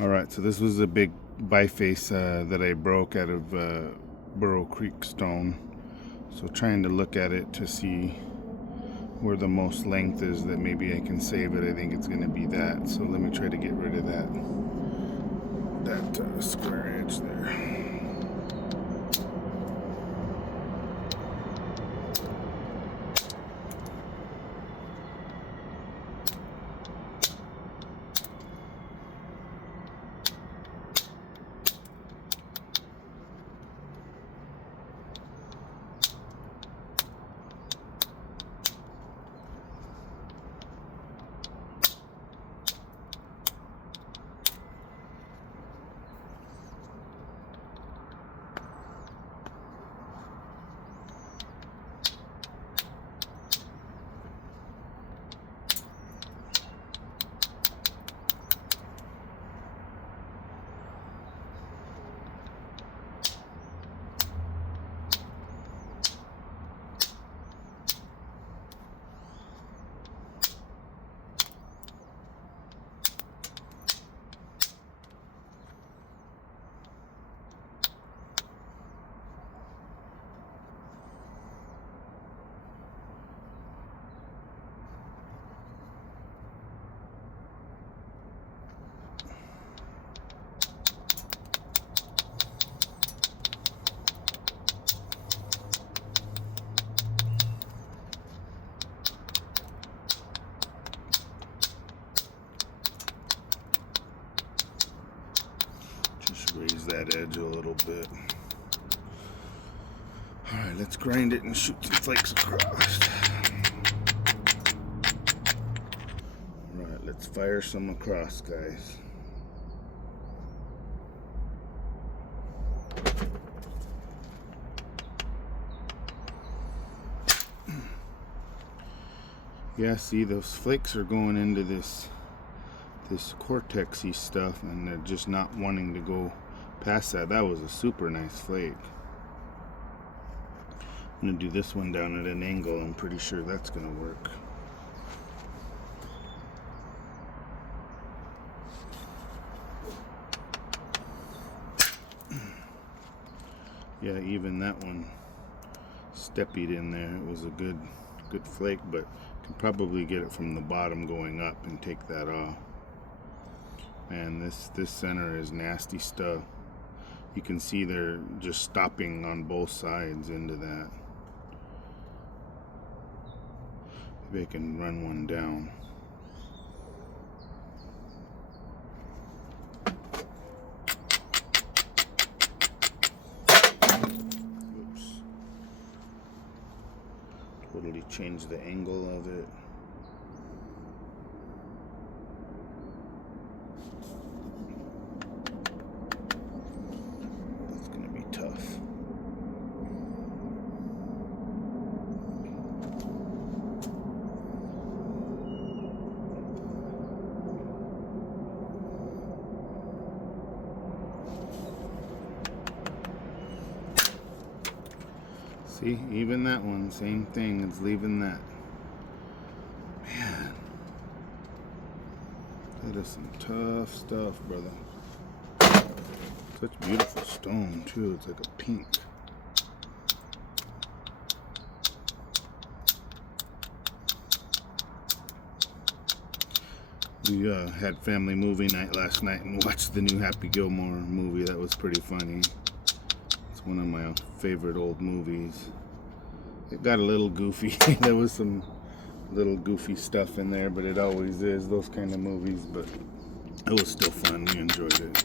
Alright, so this was a big biface that I broke out of Burro Creek stone. So trying to look at it to see where the most length is that maybe I can save it. I think it's going to be that. So let me try to get rid of that square edge there. Raise that edge a little bit. Alright, let's grind it and shoot some flakes across. Alright, let's fire some across, guys. Yeah, see, those flakes are going into this cortex-y stuff, and they're just not wanting to go past that. That was a super nice flake. I'm gonna do this one down at an angle. I'm pretty sure that's gonna work. Yeah, even that one steppied in there. It was a good flake, but can probably get it from the bottom going up and take that off. Man, this center is nasty stuff. You can see they're just stopping on both sides into that. Maybe I can run one down. Oops. Totally changed the angle of it. That's gonna be tough. See, even that one, same thing, it's leaving that. Man, that is some tough stuff, brother. Such beautiful stone, too. It's like a pink. We had family movie night last night and watched the new Happy Gilmore movie. That was pretty funny. It's one of my favorite old movies. It got a little goofy. There was some little goofy stuff in there, but it always is, those kind of movies. But it was still fun. We enjoyed it.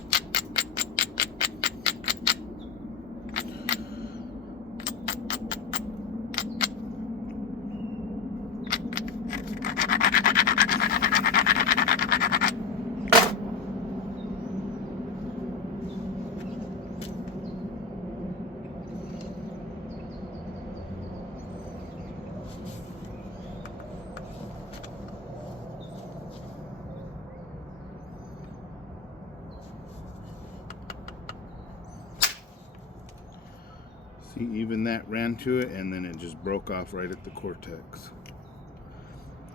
See, even that ran to it, and then it just broke off right at the cortex.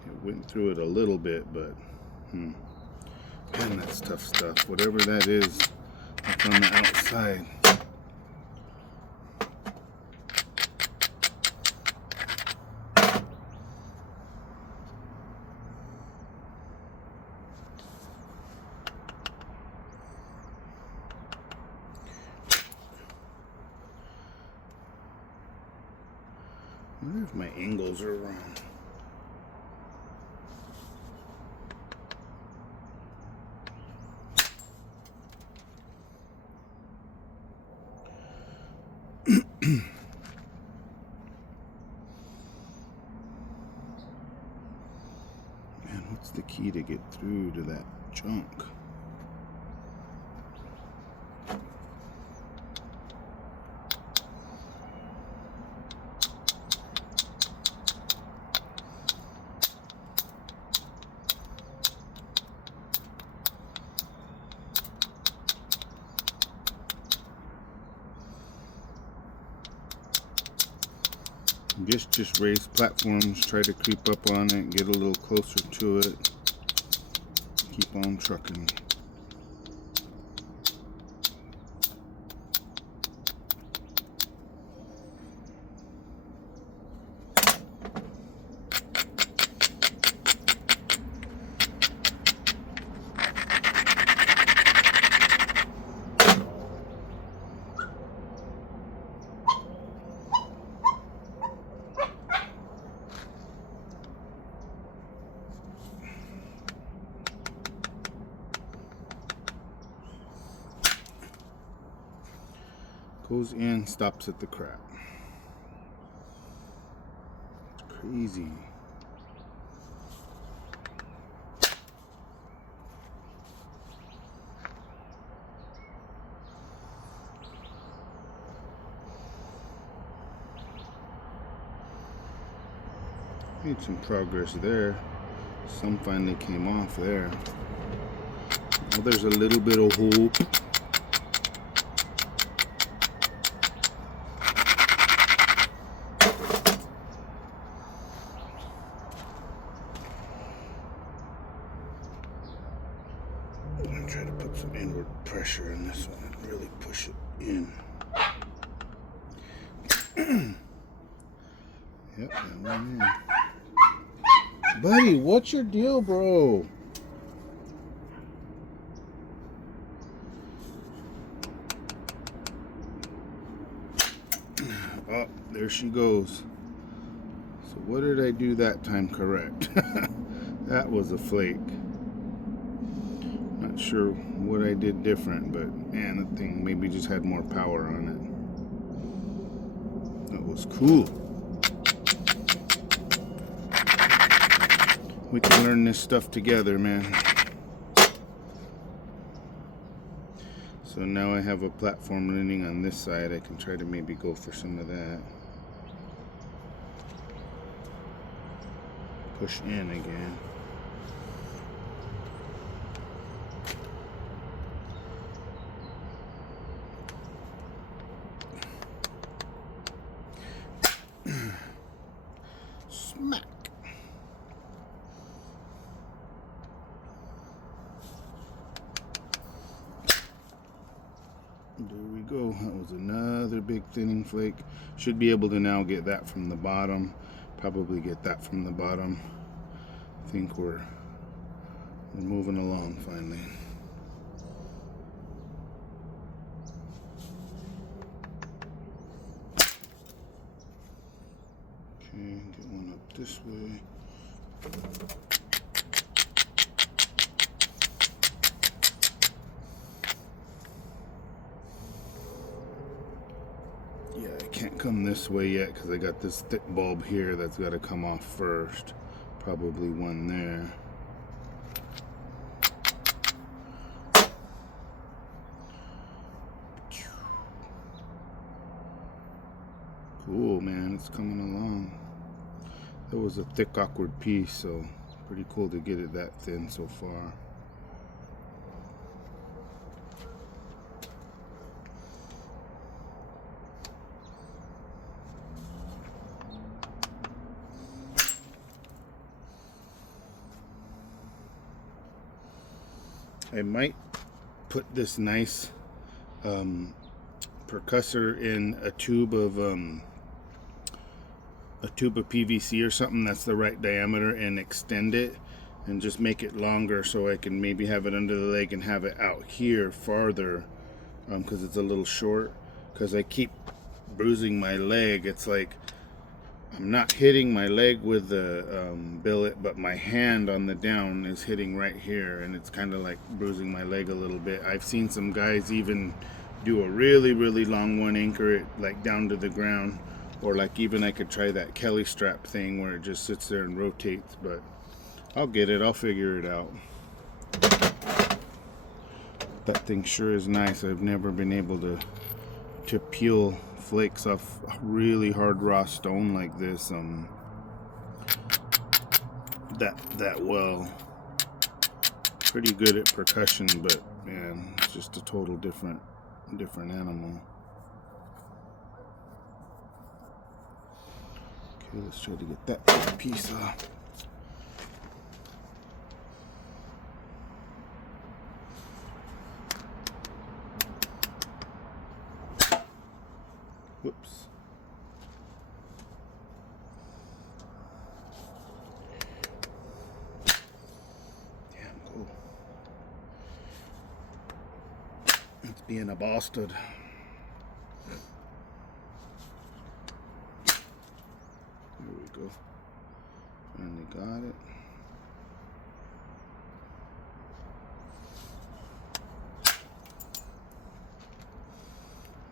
It went through it a little bit, but Man, that's tough stuff. Whatever that is, that's on the outside. I wonder if my angles are wrong. Man, what's the key to get through to that junk? I guess just raise platforms, try to creep up on it, get a little closer to it, keep on trucking. Goes in, stops at the crap. It's crazy. Made some progress there. Some finally came off there. Well, there's a little bit of hope. I'm trying to put some inward pressure in this one and really push it in. Yep, that one in. Buddy, what's your deal, bro? Oh, there she goes. So what did I do that time correct? That was a flake. Not sure what I did different, but man, the thing maybe just had more power on it. That was cool. We can learn this stuff together, man. So now I have a platform leaning on this side. I can try to maybe go for some of that. Push in again. Smack. There we go. That was another big thinning flake. Should be able to now get that from the bottom. Probably get that from the bottom. I think we're moving along finally. Okay, get one up this way. Yeah, I can't come this way yet because I got this thick bulb here that's got to come off first. Probably one there. Cool, man, it's coming along. That was a thick, awkward piece, so pretty cool to get it that thin so far. I might put this nice percussor in a tube of PVC or something that's the right diameter and extend it and just make it longer so I can maybe have it under the leg and have it out here farther, because it's a little short, because I keep bruising my leg. It's like I'm not hitting my leg with the billet, but my hand on the down is hitting right here, and it's kind of like bruising my leg a little bit. I've seen some guys even do a really long one, anchor it like down to the ground, or like even I could try that Kelly strap thing where it just sits there and rotates, but I'll get it. I'll figure it out. That thing sure is nice. I've never been able to peel flakes off really hard raw stone like this that well. Pretty good at percussion, but man, it's just a total different animal. Okay, let's try to get that piece off. Whoops. Damn, cool. It's being a bastard. There we go. Finally got it.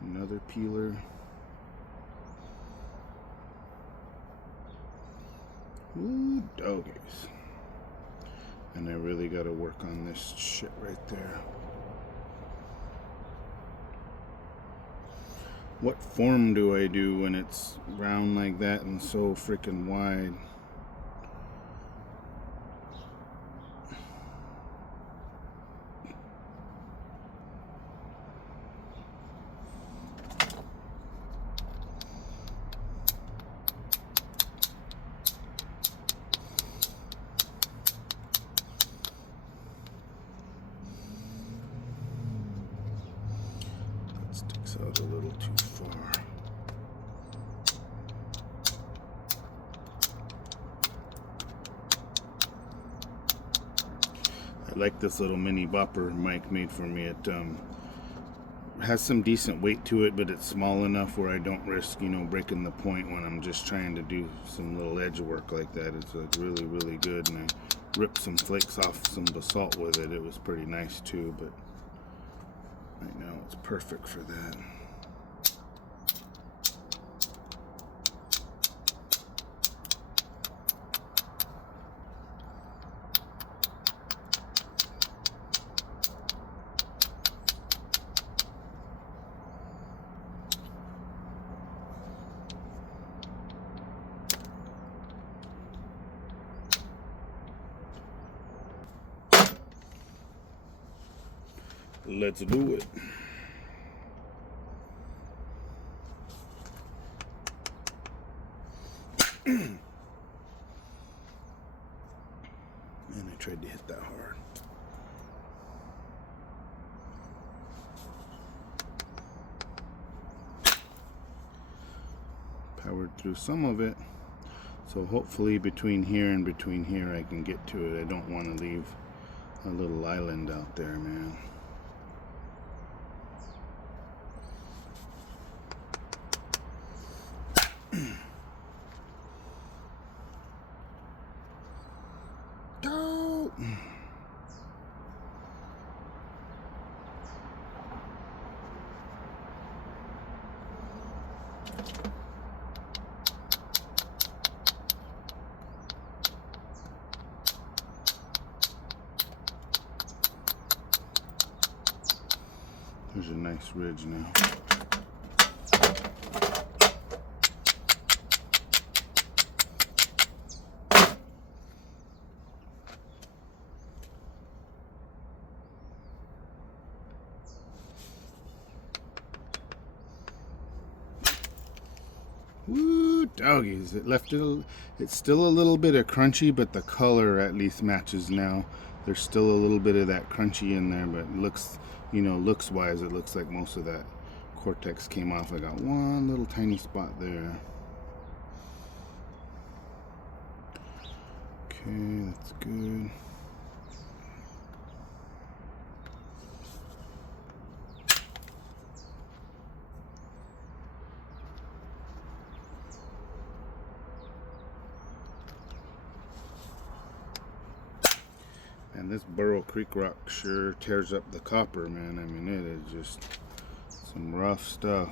Another peeler. Ooh, doggies. And I really got to work on this shit right there. What form do I do when it's round like that and so freaking wide? Sticks out a little too far. I like this little mini bopper Mike made for me. It has some decent weight to it, but it's small enough where I don't risk, breaking the point when I'm just trying to do some little edge work like that. It's like really good, and I ripped some flakes off some basalt with it. It was pretty nice too, but right now it's perfect for that. Let's do it. And I tried to hit that hard. Powered through some of it. So hopefully between here and between here I can get to it. I don't want to leave a little island out there, man. There's a nice ridge now. Woo, doggies. It left it, it's still a little bit of crunchy, but the color at least matches now. There's still a little bit of that crunchy in there, but it looks, you know, looks wise, it looks like most of that cortex came off. I got one little tiny spot there. Okay, that's good. And this Burro Creek rock sure tears up the copper, man. I mean, it is just some rough stuff.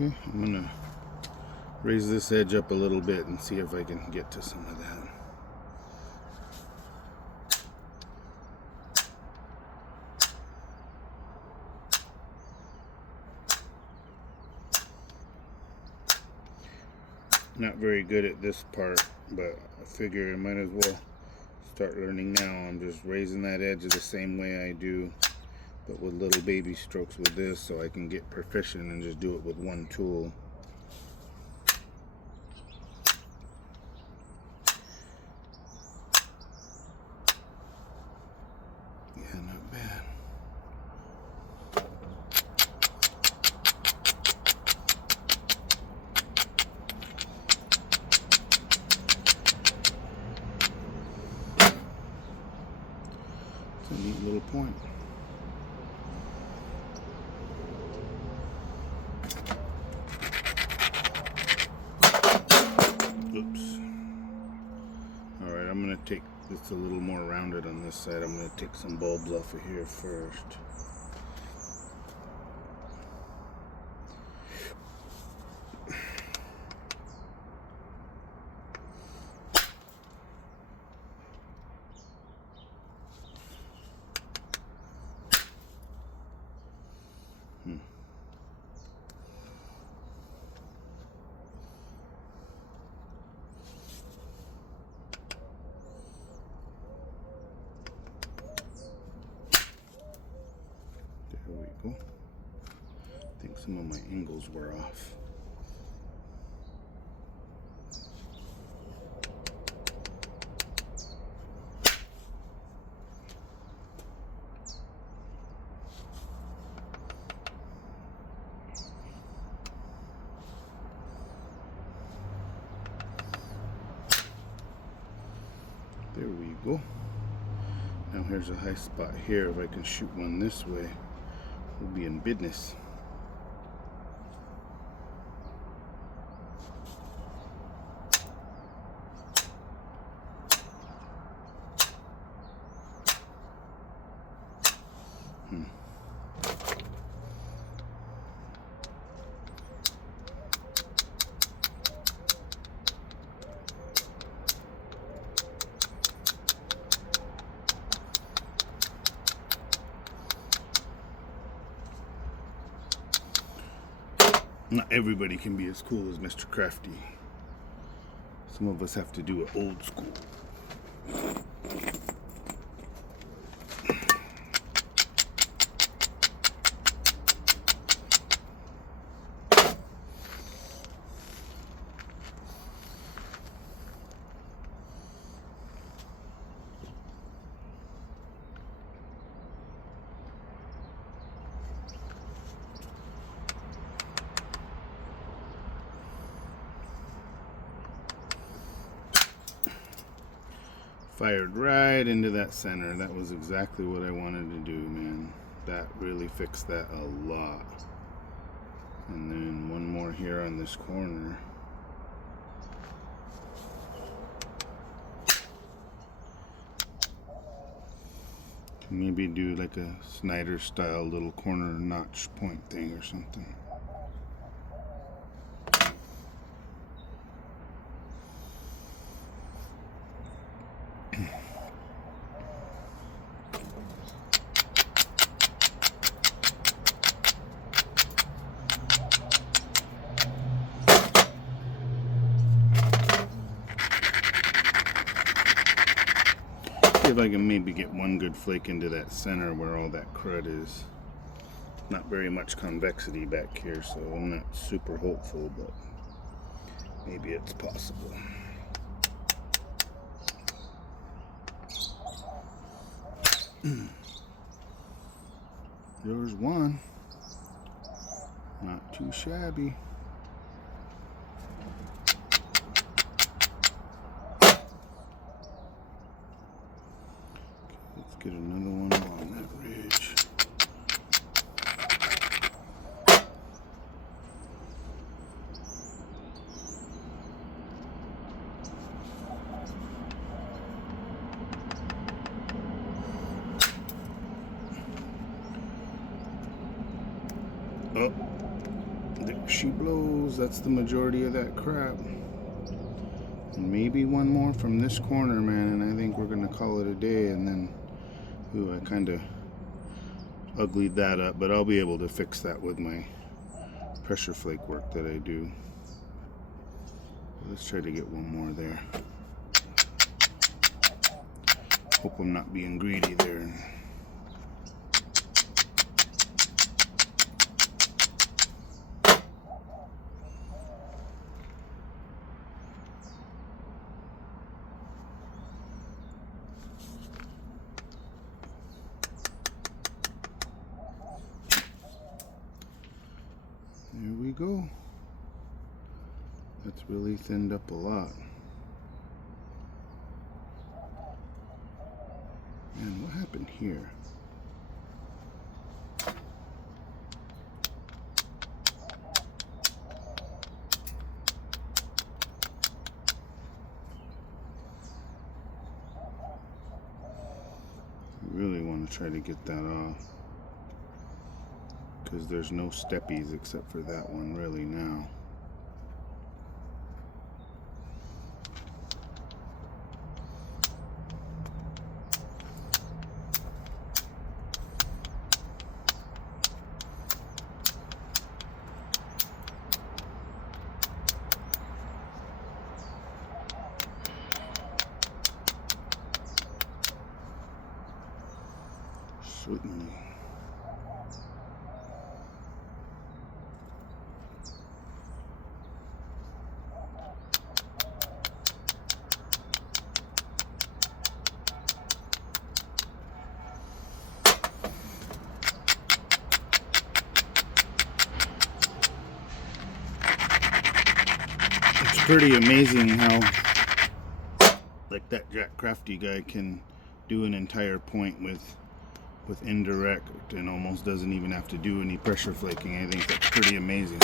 Okay, I'm gonna raise this edge up a little bit and see if I can get to some of that. Not very good at this part, but I figure I might as well start learning now. I'm just raising that edge the same way I do, but with little baby strokes with this, so I can get proficient and just do it with one tool. Yeah, not bad. It's a neat little point. Oops. Alright, I'm going to take this a little more rounded on this side. I'm going to take some bulbs off of here first. There we go. I think some of my angles were off. There we go. Now here's a high spot here. If I can shoot one this way, we'll be in business. Not everybody can be as cool as Mr. Crafty. Some of us have to do it old school. Fired right into that center. That was exactly what I wanted to do, man. That really fixed that a lot. And then one more here on this corner. Maybe do like a Snyder style little corner notch point thing or something. See if I can maybe get one good flake into that center where all that crud is. Not very much convexity back here, so I'm not super hopeful, but maybe it's possible. There's one. Not too shabby. Let's get another one along that ridge. Oh, there she blows. That's the majority of that crap. And maybe one more from this corner, man, and I think we're gonna call it a day. And then, ooh, I kind of uglied that up, but I'll be able to fix that with my pressure flake work that I do. Let's try to get one more there. Hope I'm not being greedy there. There we go. That's really thinned up a lot. Man, what happened here? I really want to try to get that off, because there's no steppies except for that one really now. Certainly. It's pretty amazing how, like, that Jack Crafty guy can do an entire point with indirect and almost doesn't even have to do any pressure flaking. I think that's pretty amazing.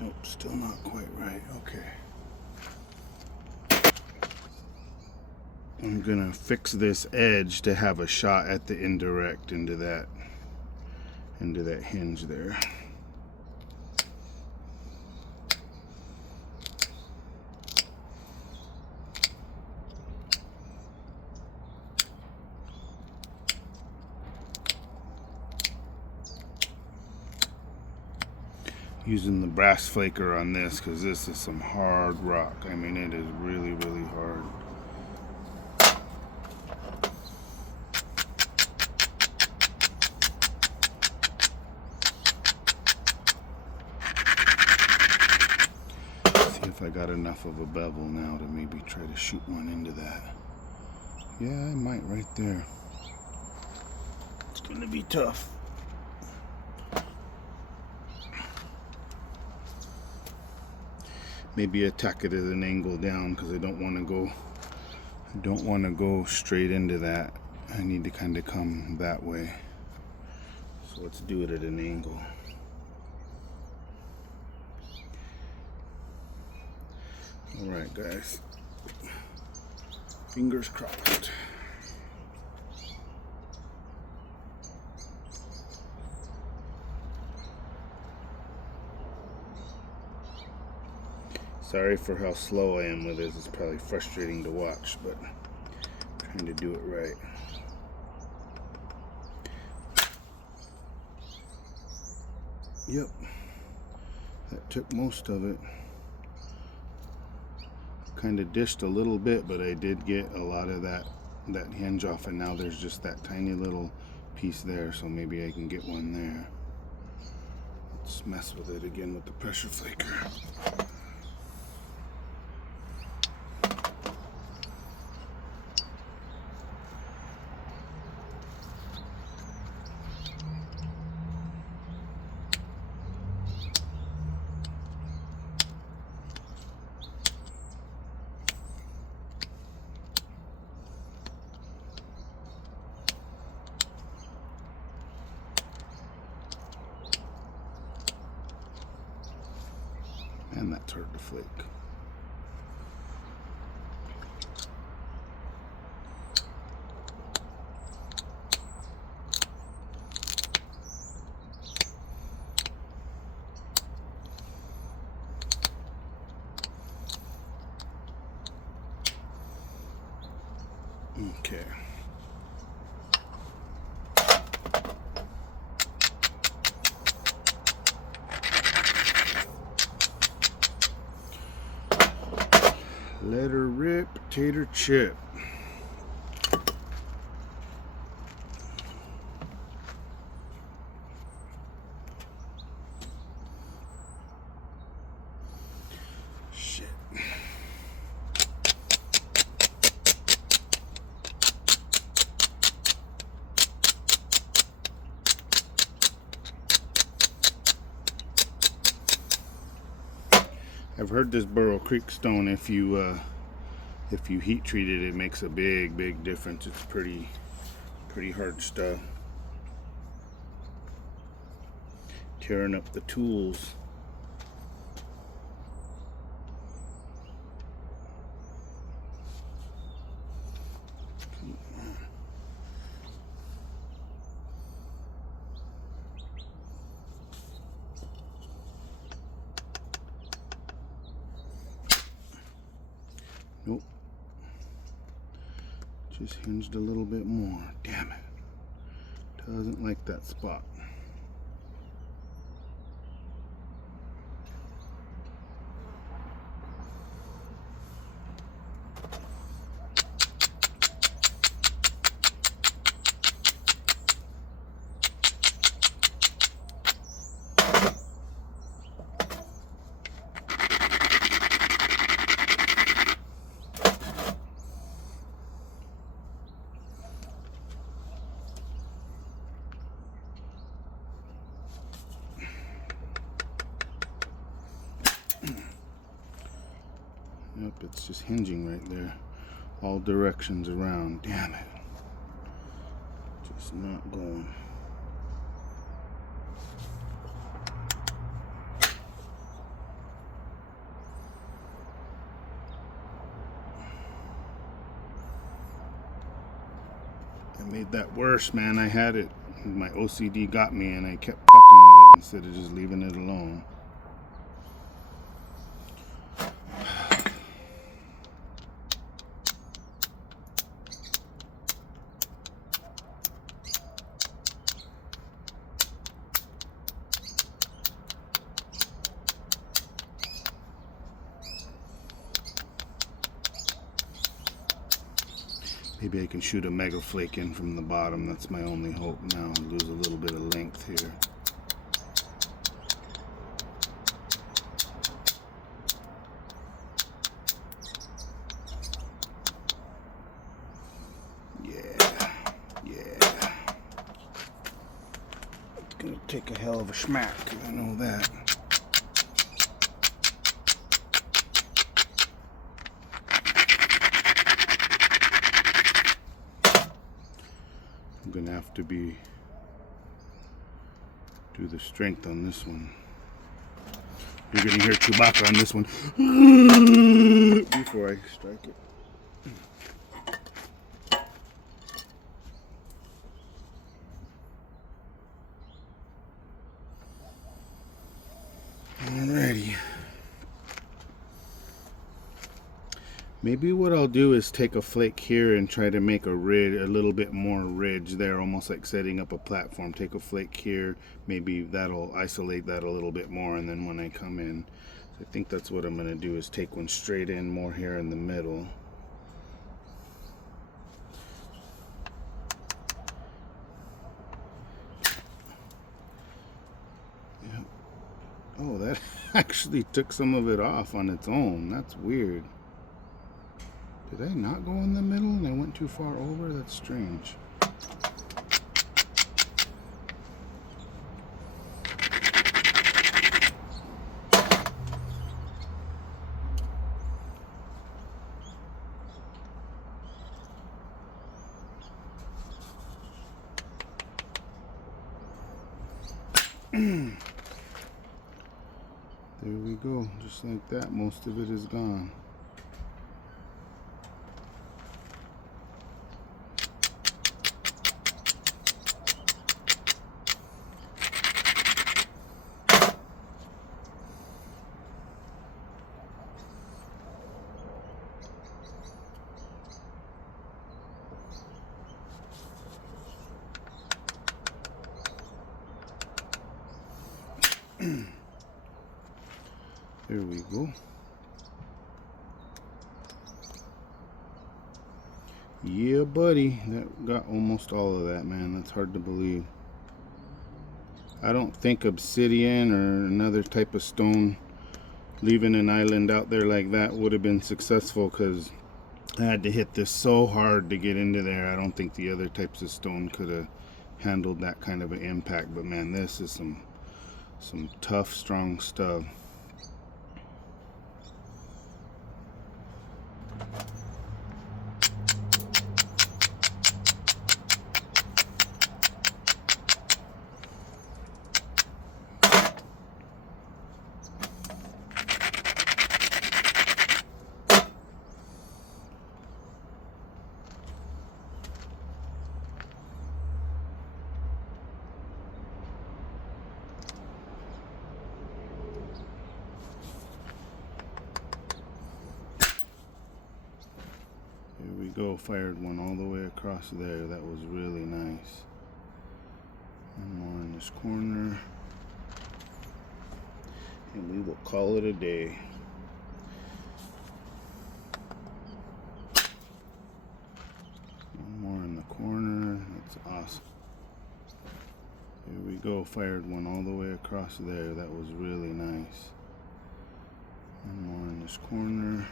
Oh, still not quite right. Okay. I'm gonna fix this edge to have a shot at the indirect into that hinge there. Using the brass flaker on this because this is some hard rock. I mean, it is really, really hard. See if I got enough of a bevel now to maybe try to shoot one into that. Yeah, I might right there. It's gonna be tough. Maybe attack it at an angle down because I don't want to go straight into that. I need to kind of come that way. So let's do it at an angle. Alright guys, fingers crossed. Sorry for how slow I am with this. It's probably frustrating to watch, but I'm trying to do it right. Yep, that took most of it. Kind of dished a little bit, but I did get a lot of that hinge off, and now there's just that tiny little piece there, so maybe I can get one there. Let's mess with it again with the pressure flaker. And that's hard to flake. Okay. Let her rip, tater chip. Shit. I've heard this Burro Creek stone, if you heat treat it, it makes a big difference. It's pretty hard stuff. Tearing up the tools. Nope. Just hinged a little bit more. Damn it. Doesn't like that spot. Yep, it's just hinging right there. All directions around. Damn it. Just not going. I made that worse, man. I had it. My OCD got me and I kept fucking with it instead of just leaving it alone. Maybe I can shoot a mega flake in from the bottom. That's my only hope now. Lose a little bit of length here. Yeah. It's gonna take a hell of a schmack, I know that. I'm gonna have to do the strength on this one. You're gonna hear Chewbacca on this one before I strike it. Alrighty. Maybe what I'll do is take a flake here and try to make a ridge, a little bit more ridge there, almost like setting up a platform. Take a flake here, maybe that'll isolate that a little bit more, and then when I come in, I think that's what I'm going to do, is take one straight in more here in the middle. Yep. Oh, that actually took some of it off on its own. That's weird. Did I not go in the middle and I went too far over? That's strange. There we go, just like that, most of it is gone. There we go. Yeah, buddy, that got almost all of that, man. That's hard to believe. I don't think obsidian or another type of stone, leaving an island out there like that, would have been successful, because I had to hit this so hard to get into there. I don't think the other types of stone could have handled that kind of an impact. But man, this is some tough, strong stuff. Here we go, fired one all the way across there. That was really nice. One more in this corner. And we will call it a day. One more in the corner. That's awesome. Here we go, fired one all the way across there. That was really nice. One more in this corner.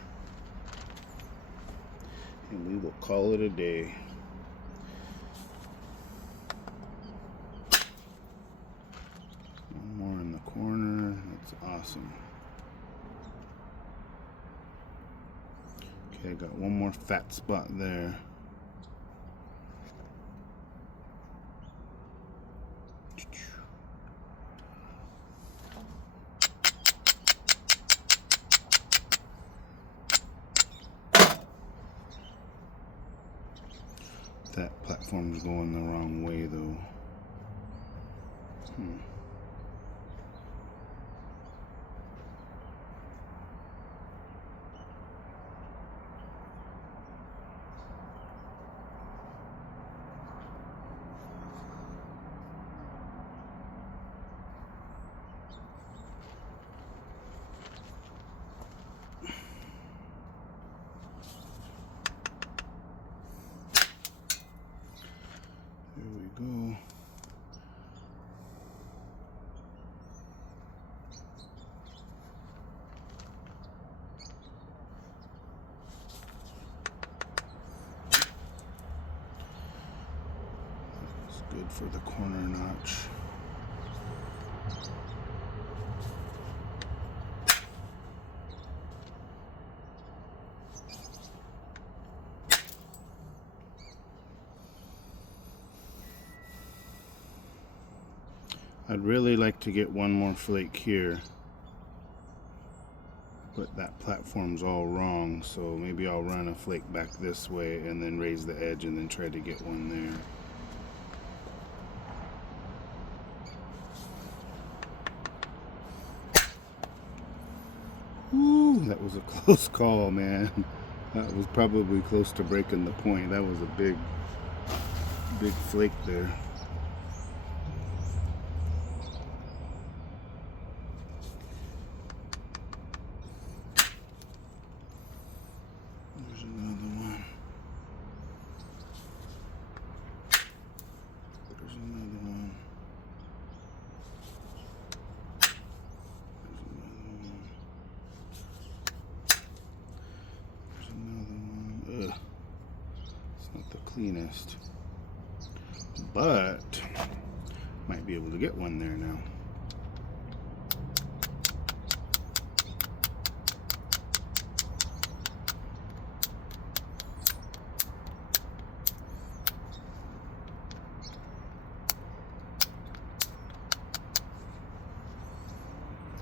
And we will call it a day. One more in the corner. That's awesome. Okay, I got one more fat spot there. That platform's going the wrong way though. There we go. That's good for the corner notch. I'd really like to get one more flake here. but that platform's all wrong, so maybe I'll run a flake back this way and then raise the edge and then try to get one there. Ooh, that was a close call, man. That was probably close to breaking the point. That was a big flake there. There's another one. There's another one. Ugh. It's not the cleanest, but might be able to get one there now.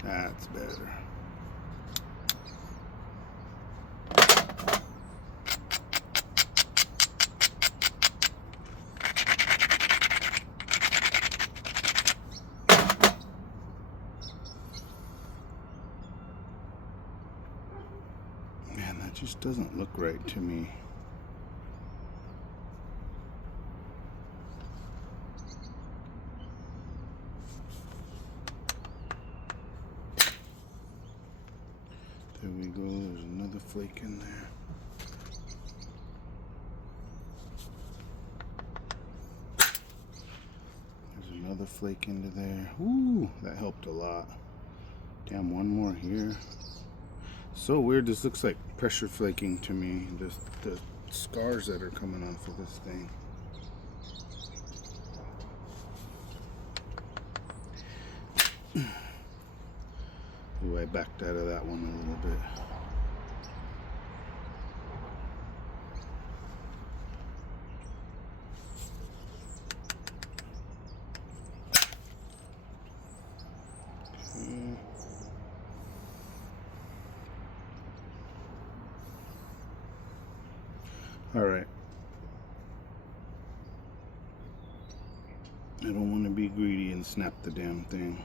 That's better. Man, that just doesn't look right to me. There we go, there's another flake in there. There's another flake into there. Ooh, that helped a lot. Damn, one more here. So weird, this looks like pressure flaking to me. The scars that are coming off of this thing. Ooh, I backed out of that one a little bit. All right. I don't want to be greedy and snap the damn thing.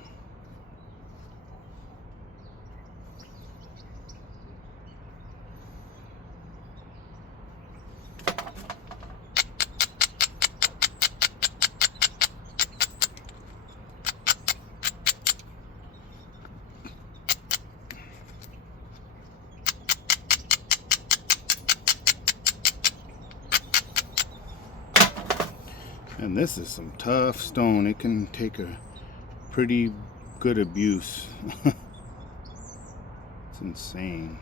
And this is some tough stone. It can take a pretty good abuse. It's insane.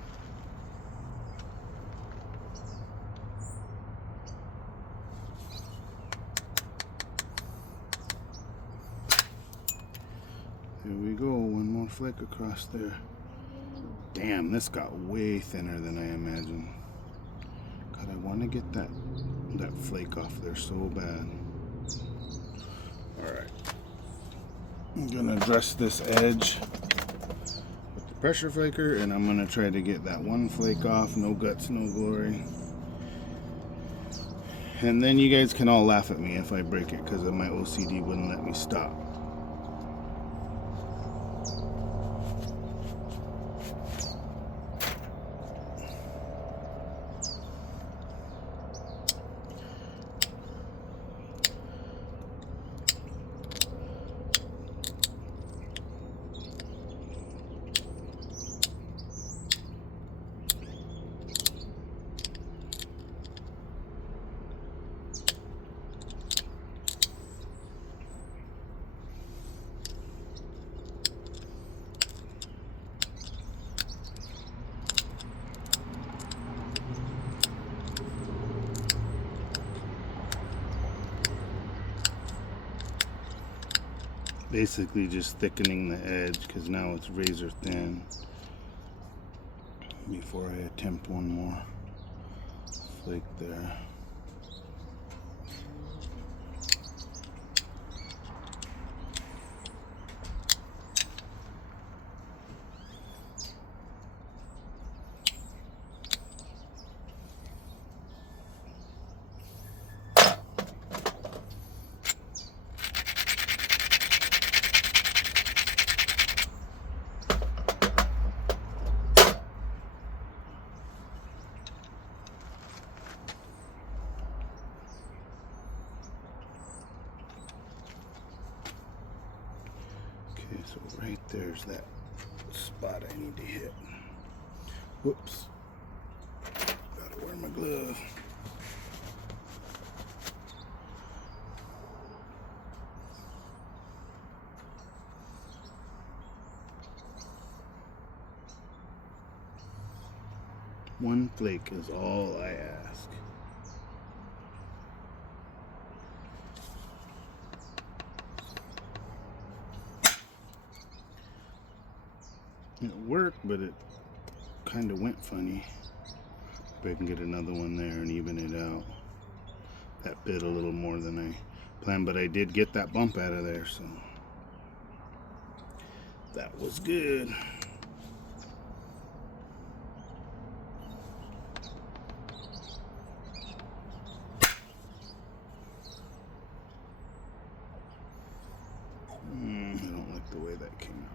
There we go, one more flake across there. Damn, this got way thinner than I imagined. God, I want to get that flake off there so bad. Alright. I'm gonna dress this edge with the pressure flaker, and I'm gonna try to get that one flake off. No guts, no glory. And then you guys can all laugh at me if I break it, because my OCD wouldn't let me stop. Basically just thickening the edge, because now it's razor thin, before I attempt one more flake there. So right there's that spot I need to hit. Whoops. Gotta wear my glove. One flake is all I ask. It worked, but it kind of went funny. Maybe I can get another one there and even it out. That bit a little more than I planned, but I did get that bump out of there, so that was good. I don't like the way that came out.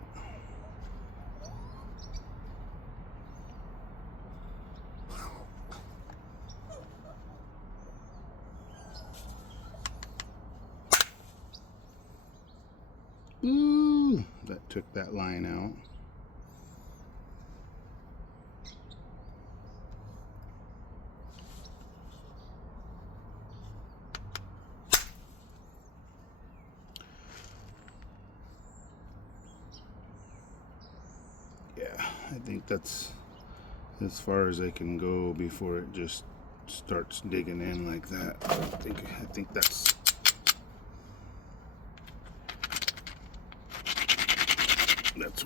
Ooh, that took that line out. Yeah, I think that's as far as I can go before it just starts digging in like that. I think that's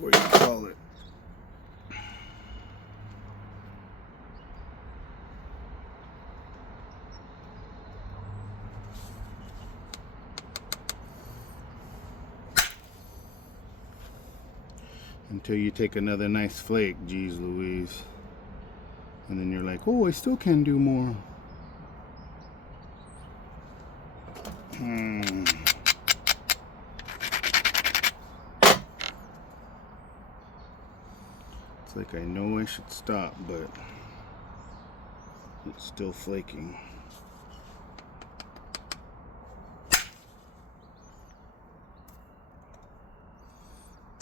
where you call it. Until you take another nice flake, geez Louise. And then you're like, oh, I still can do more. It's like I know I should stop, but it's still flaking.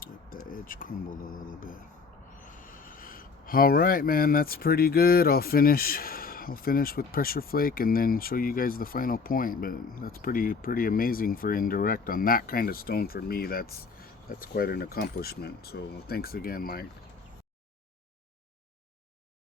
Like that edge crumbled a little bit. All right, man, that's pretty good. I'll finish with pressure flake and then show you guys the final point. But that's pretty amazing for indirect on that kind of stone. For me, that's quite an accomplishment. So thanks again, Mike.